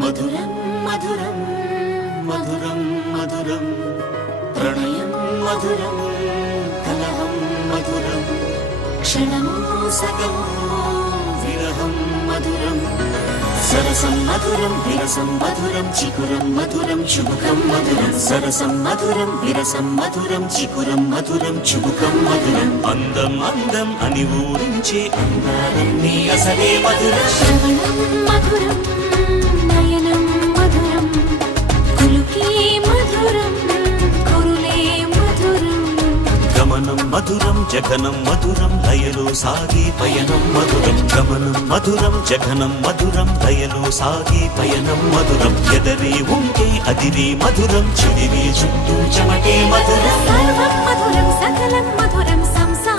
మధురం మధురం మధురం మధురం ప్రణయం మధురం కలహం మధురం క్షణమో సగమో విరహం మధురం సరసం మధురం విరసం మధురం చికురం మధురం చుబుకం మధురం సరసం మధురం విరసం మధురం చికురం మధురం చుబుకం మధురం అందం అందం అని ఊరించే అందాలన్నీ అసలే మధురం శ్రవణం మధురం నయనం మధురం కులుకే మధురం కురులే మధురం గమనం మధురం జగనం మధురం లయలో సాగే పయనం మధురం గమనం మధురం జగనం మధురం లయలో సాగే పయనం మధురం ఎదరే ఉంటే అదిరే మధురం చెదిరే చుట్టూ చెమటే మధురం సర్వం మధురం సకలం మధురం సంసారం